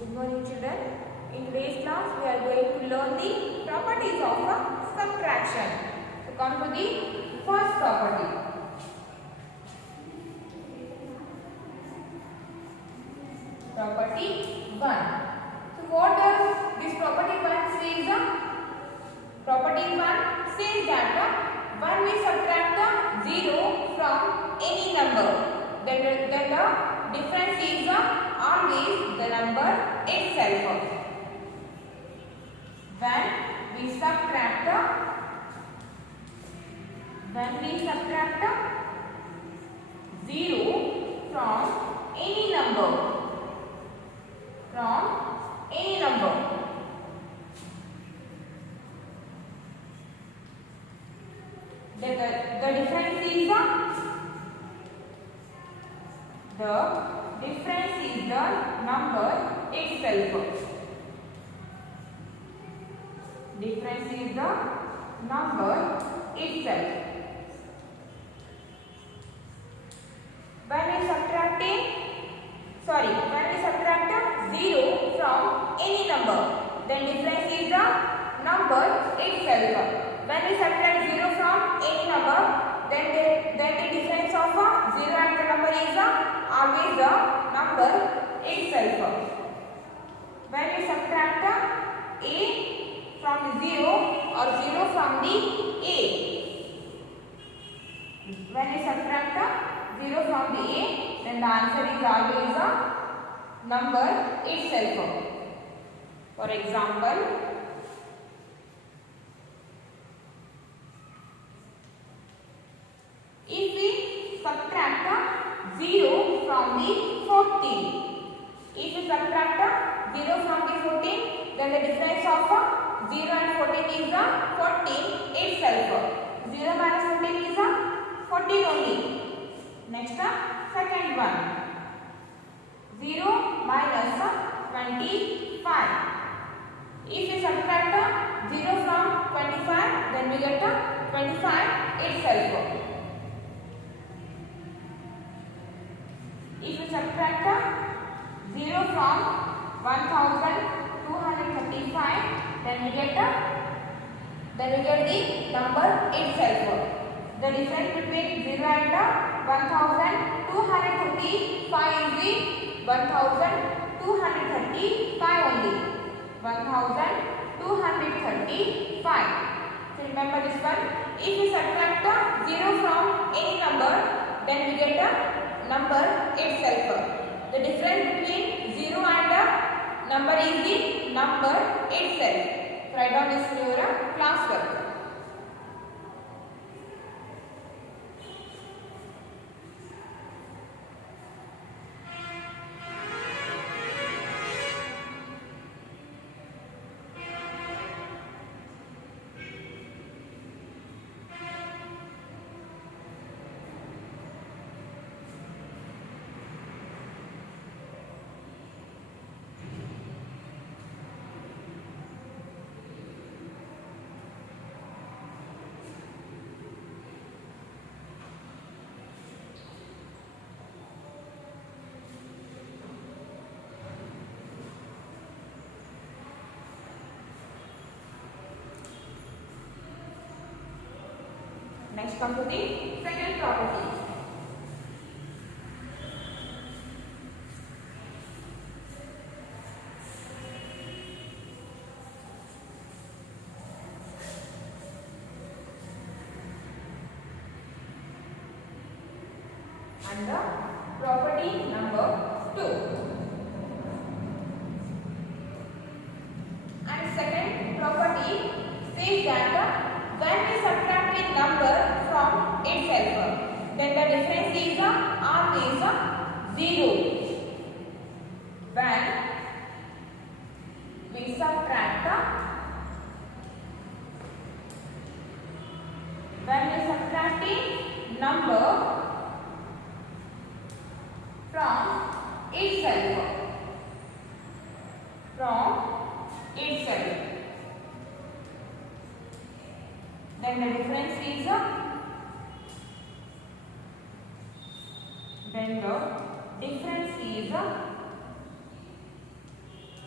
Good morning children. In today's class we are going to learn the properties of subtraction. So come to the first property. Property 1. So what does this property 1 says? Property 1 says that when we subtract 0 from any number, then the difference is always the number itself. When we subtract 0 from any number, the difference is the number itself. Difference is the number itself. When we subtract 0 from any number, then difference is the number itself. When we subtract 0 from any number, then the difference of 0 and the number is always the number itself. When we subtract a from the 0 or 0 from the a, when we subtract 0 from the a, then the answer is always a number itself. For example, if we subtract 0 from the 14, then the difference of 0 and 14 is 14 itself. 0 minus 14 is 14 only. Next, second one. 0 minus 25. If we subtract 0 from 25, then we get 25 itself. If we subtract 0 from 1235, then we get the number itself. The difference between 0 and 1235 is the 1235 only. 1235. So remember this one. If we subtract 0 from any number, then we get a number itself. The difference between 0 and number is the number itself. Write down this in your class work. Next, come to the second property. And the property number 2. And second property says that when we subtract a number from itself, then the difference is always 0. When we subtract a number from itself, then the difference is then the difference is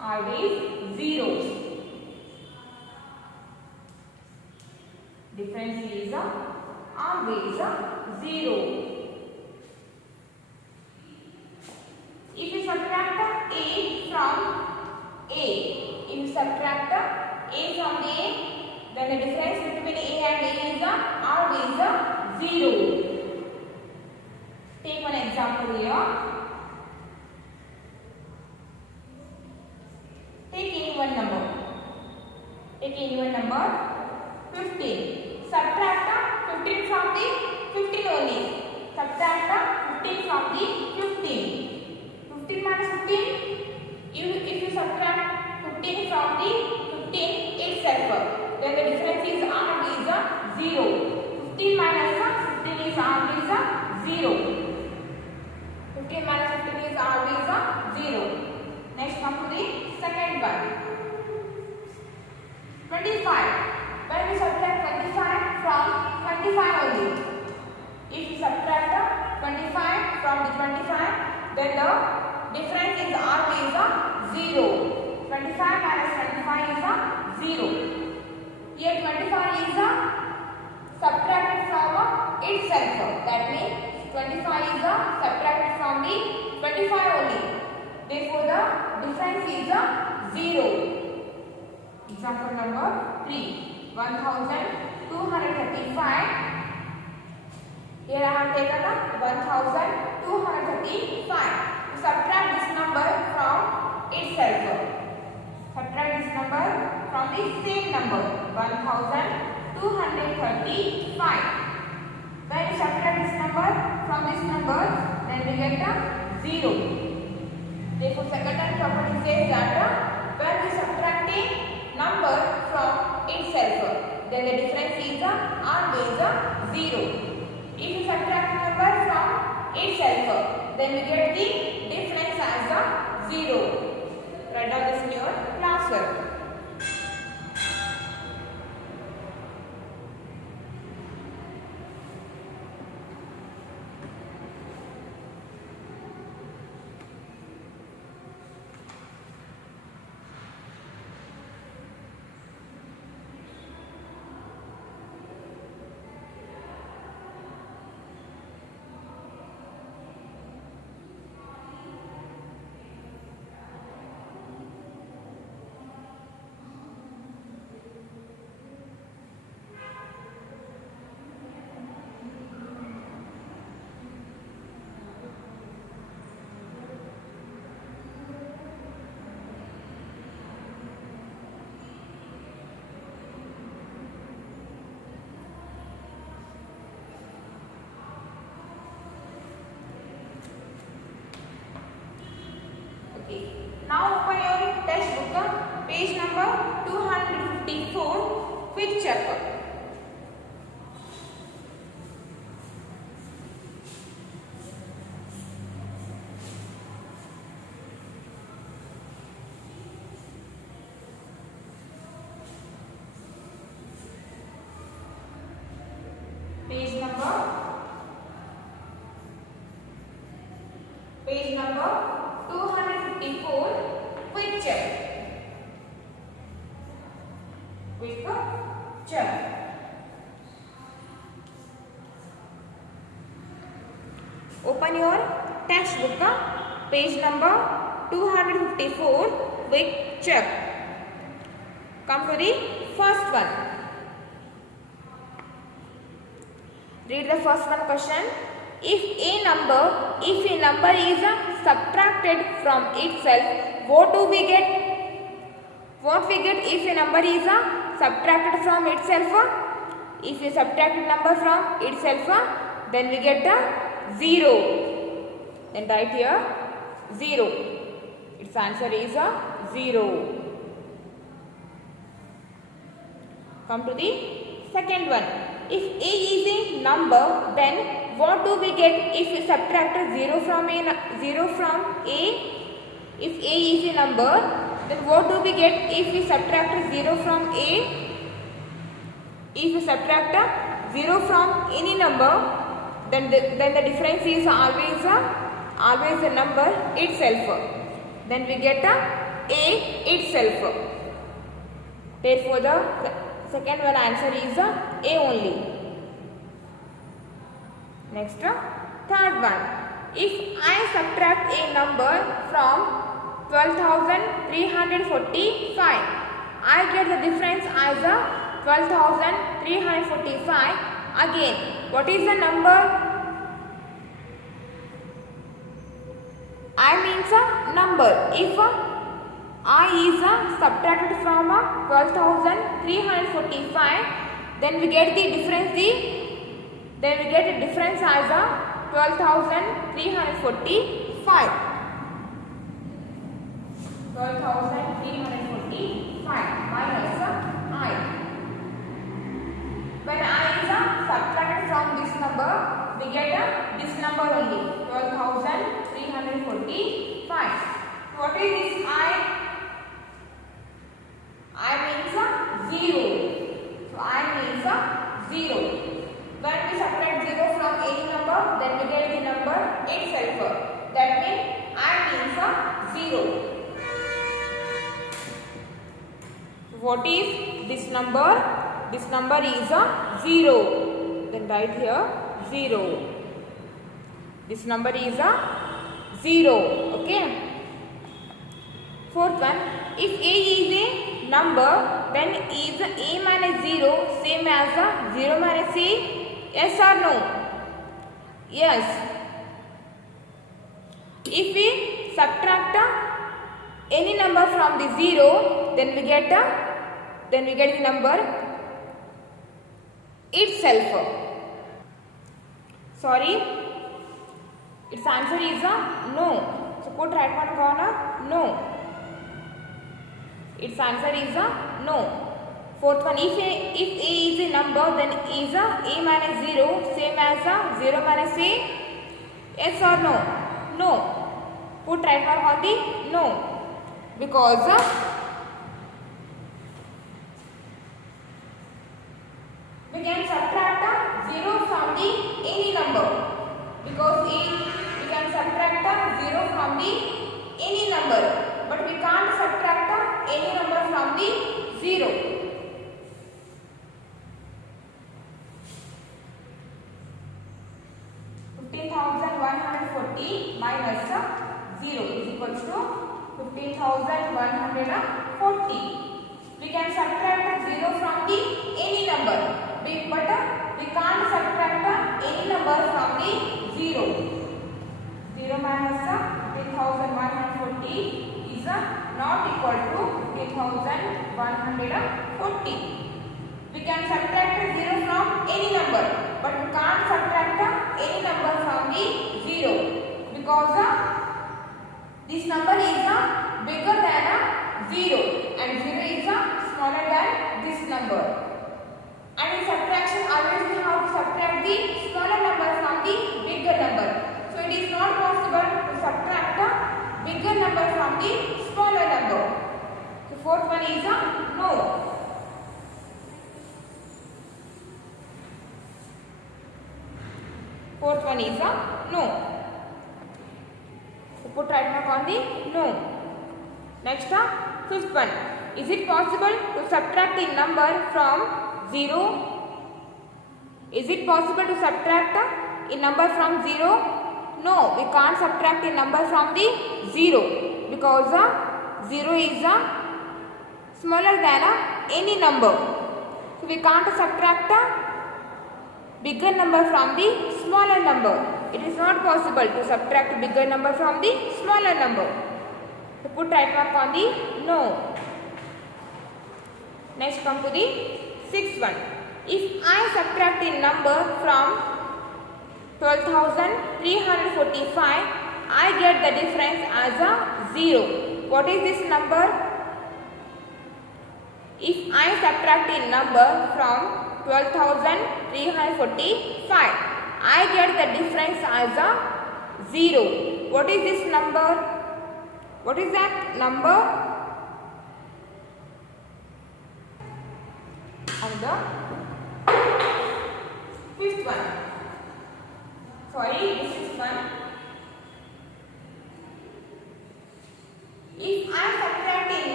always 0. Difference is always 0. If you subtract a from a, if you subtract a from a, then the difference between a and a is always 0. Take one example here. Take any one number. Take any one number. 15. Subtract 15 from the 15 only. Subtract 15 from the 15. 15 minus 15. If you subtract 15 from the 15 itself, then the difference is always 0. 15 minus 15 is always 0. 15 minus 15 is always 0. Next come to the second one. 25. When we subtract 25 from 25 only. If you subtract 25 from the 25, then the difference is always 0. 25 minus 25 is 0. Here 25 is subtracted from itself. That means 25 is subtracted from the 25 only. Therefore, the difference is 0. Example number 3. 1235. Here I have taken 1235. Subtract this number from itself. Subtract this number from the same number. 1235. When you subtract this number from this number, then we get 0. Therefore, second property says that when we subtract a number from itself, then the difference is always 0. If you subtract a number from itself, then we get the difference as 0. Write down this in your classwork. Now open your textbook, page number 254, quick check. Page number 254, quick check. Quick check. Open your textbook, page number 254, quick check. Come to the first one. Read the first one question. If a number is subtracted from itself, what do we get? What we get if a number is subtracted from itself? If you subtract a number from itself, then we get 0. Then write here 0. Its answer is 0. Come to the second one. If a is a number, then what do we get if we subtract 0 from a? If a is a number, then what do we get if we subtract 0 from a? If we subtract 0 from any number, then the difference is always a number itself. Then we get A itself. Therefore, the second one answer is A only. Next, third one. If I subtract a number from 12,345, I get the difference as 12,345. Again, what is the number? I means a number. If I is subtracted from 12,345, then we get the difference. Then we get the difference as 12,345. 12,345 minus I. When I is subtracted from this number, we get this number only, 12,345. What is this I? I means 0. So I means 0. When we subtract 0 from any number, then we get the number itself. That means I means 0. What is this number? This number is 0. Then write here 0. This number is 0. Okay. Fourth one. If A is a number, then is A minus 0 same as 0 minus A? Yes or no? Yes. If we subtract any number from the 0, then we get the number itself. Sorry, its answer is no. So put right one corner, no. Its answer is no. Fourth one, if A is a number, then is A minus 0 same as 0 minus A? Yes or no? No. Put right mark on the no. Because we can subtract 0 from the any number. Because we can subtract 0 from the any number. But we can't subtract any number from the 0. 15,140 minus 0 is equals to 15,140. We can subtract 0 from the any number, but we can't subtract any number from the 0. 0 minus 15,140 is not equal to 15,140. We can subtract 0 from any number, but we can't subtract any number from the 0 because this number is bigger than 0 and 0 is smaller than this number. And in subtraction, always we have to subtract the smaller number from the bigger number. So it is not possible to subtract a bigger number from the smaller number. So fourth one is no. Fourth one is no. So put right mark on the no. Next, fifth one. Is it possible to subtract a number from 0? Is it possible to subtract a number from 0? No, we can't subtract a number from the 0 because 0 is smaller than any number. So we can't subtract bigger number from the smaller number. It is not possible to subtract bigger number from the smaller number. So put right mark on the no. Next come to the sixth one. If I subtract a number from 12,345, I get the difference as 0. What is this number? If I subtract a number from 12,345, I get the difference as 0. What is this number? What is that number? And the fifth one. Sorry, this is one. If I subtract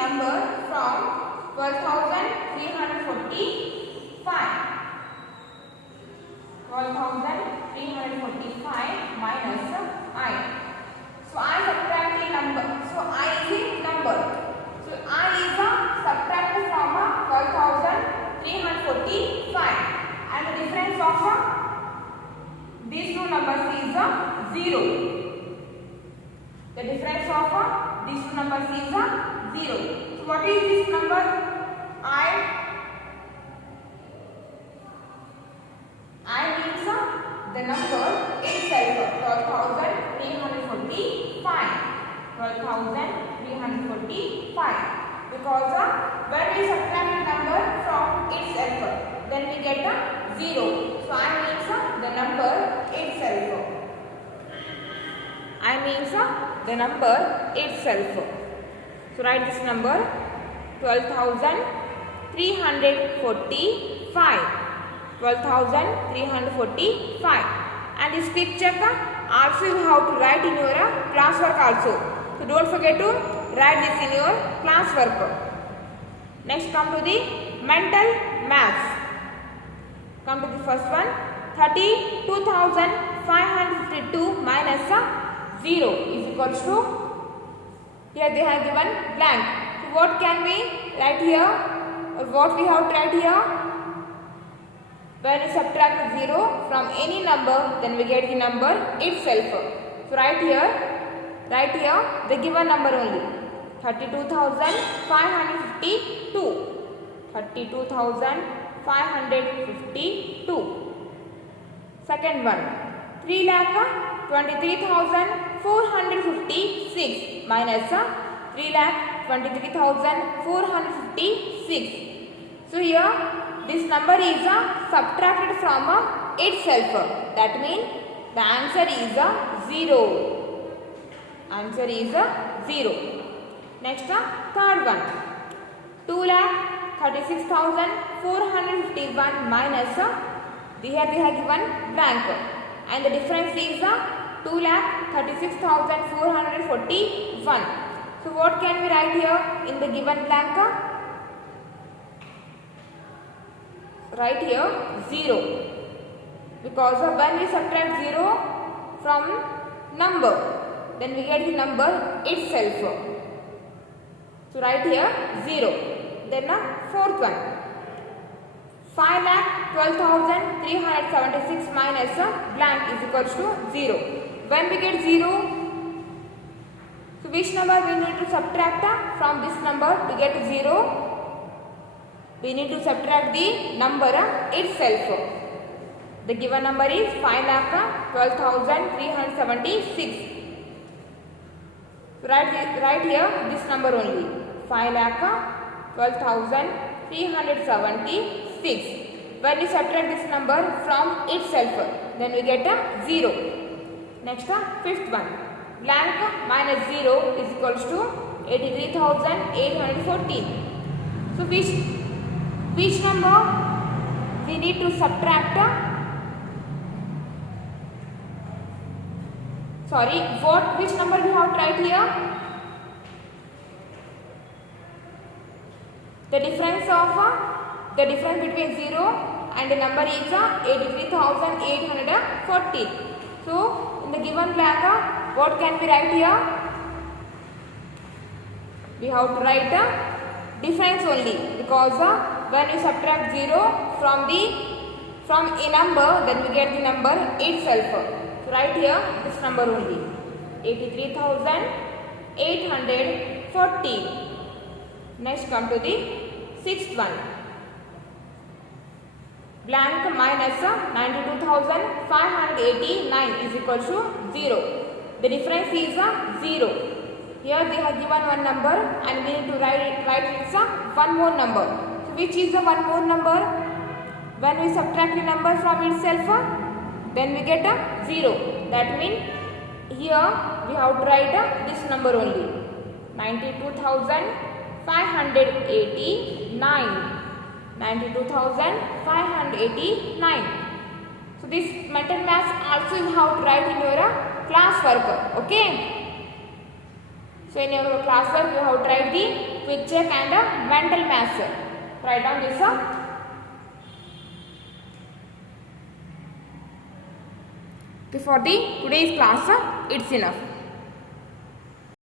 number from 12,345. 12,345 minus I. So I subtract the number. So I is a number. So I is a subtracted from 12,345, and the difference of these two numbers is 0. The difference of these two numbers is 0. So what is this number? I means the number itself, 12,345. 12,345. Because when we subtract the number from itself, then we get a 0. So I means the number itself. I means the number itself. So write this number 12,345. 12,345. And this picture also you have to write in your classwork also. So don't forget to write this in your classwork. Next come to the mental maths. Come to the first one. 32,552 minus 0 is equals to, here they have given blank. So what can we write here, or what we have to write here? When we subtract 0 from any number, then we get the number itself. So write here the given number only, 32,552. 32,552. Second one, 3,23,456 minus 3,23,456. So here this number is subtracted from itself. That means the answer is 0. Answer is 0. Next, third one, 2,36,451 minus, here they have given blank, and the difference is 2,36,441. So what can we write here in the given blank? Write here 0, because when we subtract 0 from number, then we get the number itself. So write here 0. Then fourth one, 5,12,376 minus blank is equals to 0. When we get 0, so which number we need to subtract from this number to get 0? We need to subtract the number itself. The given number is 5,12,376. Write here this number only, 5,12,376. When we subtract this number from itself, then we get a 0. Next, fifth one, blank minus 0 is equals to 83,814. So which number we need to subtract? Which number we have to write here? The difference between 0 and the number is 83,840. So in the given blank, what can we write here? We have to write difference only, because when you subtract 0 from a number, then we get the number itself. So write here this number only, 83,840. Next come to the sixth one, blank minus 92,589 is equal to 0. The difference is 0. Here they have given one number and we need to write it one more number. So which is the one more number? When we subtract the number from itself, then we get a 0. That means here we have to write this number only, 92,589. 92,589. So this mental maths also you have to write in your class work. Okay. So in your class work you have to write the quick check and mental maths. Write down this. For the today's class, it's enough.